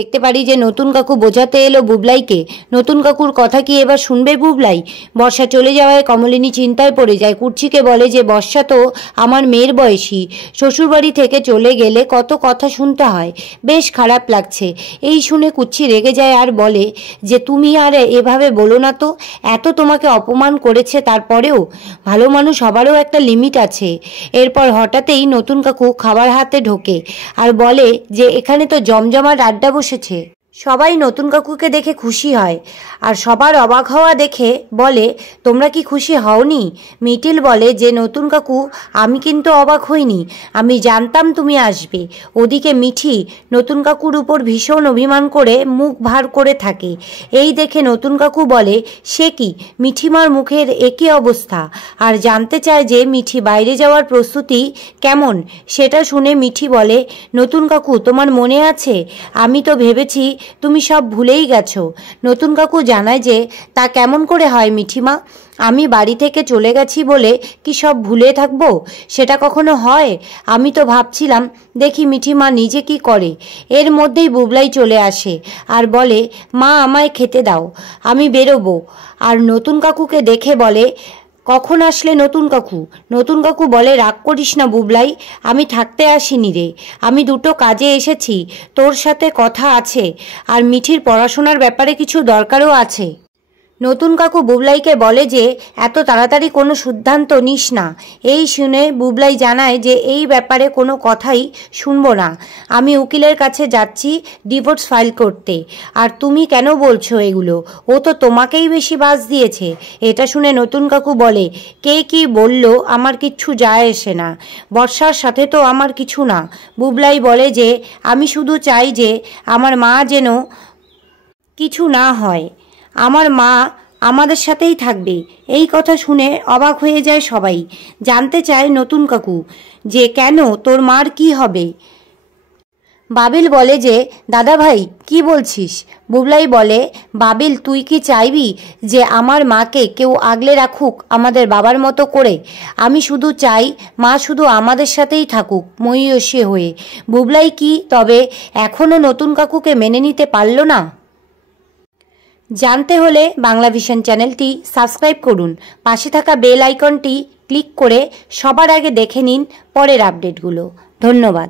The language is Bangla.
দেখতে পারি যে নতুন কাকু বোঝাতে এলো বুবলাইকে। নতুন কাকুর কথা কি এবার শুনবে বুবলাই? বর্ষা চলে যাওয়ায় কমলিনী চিন্তায় পড়ে যায়। কুর্চিকে বলে যে বর্ষা তো আমার মেয়ের বয়সী, শ্বশুরবাড়ি থেকে চলে গেলে কত কথা শুনতে হয়, বেশ খারাপ লাগছে। এই শুনে কুর্চি রেগে যায় আর বলে যে তুমি আর এভাবে বলো না তো, এত তোমাকে অপমান করেছে তারপরেও ভালো মানুষ সবারও একটা লিমিট আছে। এরপর হঠাৎই নতুন কাকু খাবার হাতে ঢোকে আর বলে যে এখানে তো জমজমাট আড্ডা বসেছে। সবাই নতুন কাকুকে দেখে খুশি হয় আর সবার অবাক হওয়া দেখে বলে তোমরা কি খুশি হওনি? মিটিল বলে যে নতুন কাকু আমি কিন্তু অবাক হইনি, আমি জানতাম তুমি আসবে। ওদিকে মিঠি নতুন কাকুর উপর ভীষণ অভিমান করে মুখ ভার করে থাকে। এই দেখে নতুন কাকু বলে সে কি, মিঠিমার মুখের একই অবস্থা, আর জানতে চায় যে মিঠি বাইরে যাওয়ার প্রস্তুতি কেমন। সেটা শুনে মিঠি বলে নতুন কাকু তোমার মনে আছে, আমি তো ভেবেছি তুমি সব ভুলেই গেছো। নতুন কাকু জানায় যে তা কেমন করে হয় মিঠিমা, আমি বাড়ি থেকে চলে গেছি বলে কি সব ভুলে থাকবো? সেটা কখনো হয়? আমি তো ভাবছিলাম দেখি মিঠিমা নিজে কি করে। এর মধ্যেই বুবলাই চলে আসে আর বলে মা আমায় খেতে দাও, আমি বেরোবো। আর নতুন কাকুকে দেখে বলে কখন আসলে নতুন কাকু? নতুন কাকু বলে রাগ করিস না বুবলাই, আমি থাকতে আসিনি রে, আমি দুটো কাজে এসেছি, তোর সাথে কথা আছে আর মিঠির পড়াশোনার ব্যাপারে কিছু দরকারও আছে। নতুন কাকু বুবলাইকে বলে যে এত তাড়াতাড়ি কোনো সিদ্ধান্ত নিস না। এই শুনে বুবলাই জানায় যে এই ব্যাপারে কোনো কথাই শুনবো না, আমি উকিলের কাছে যাচ্ছি ডিভোর্স ফাইল করতে। আর তুমি কেন বলছো এগুলো? ও তো তোমাকেই বেশি বাস দিয়েছে। এটা শুনে নতুন কাকু বলে কে কি বলল আমার কিচ্ছু যায় আসে না, বর্ষার সাথে তো আমার কিছু না। বুবলাই বলে যে আমি শুধু চাই যে আমার মা যেন কিছু না হয়, আমার মা আমাদের সাথেই থাকবে। এই কথা শুনে অবাক হয়ে যায় সবাই। জানতে চায় নতুন কাকু যে কেন তোর মার কি হবে? বাবিল বলে যে দাদা ভাই কি বলছিস? বুবলাই বলে বাবিল তুই কি চাইবি যে আমার মাকে কেউ আগলে রাখুক আমাদের বাবার মতো করে? আমি শুধু চাই মা শুধু আমাদের সাথেই থাকুক মহিষী হয়ে। বুবলাই কি তবে এখনও নতুন কাকুকে মেনে নিতে পারল না? জানতে হলে বাংলা ভিশন চ্যানেলটি সাবস্ক্রাইব করুন, পাশে থাকা বেল আইকনটি ক্লিক করে সবার আগে দেখে নিন পরের আপডেটগুলো। ধন্যবাদ।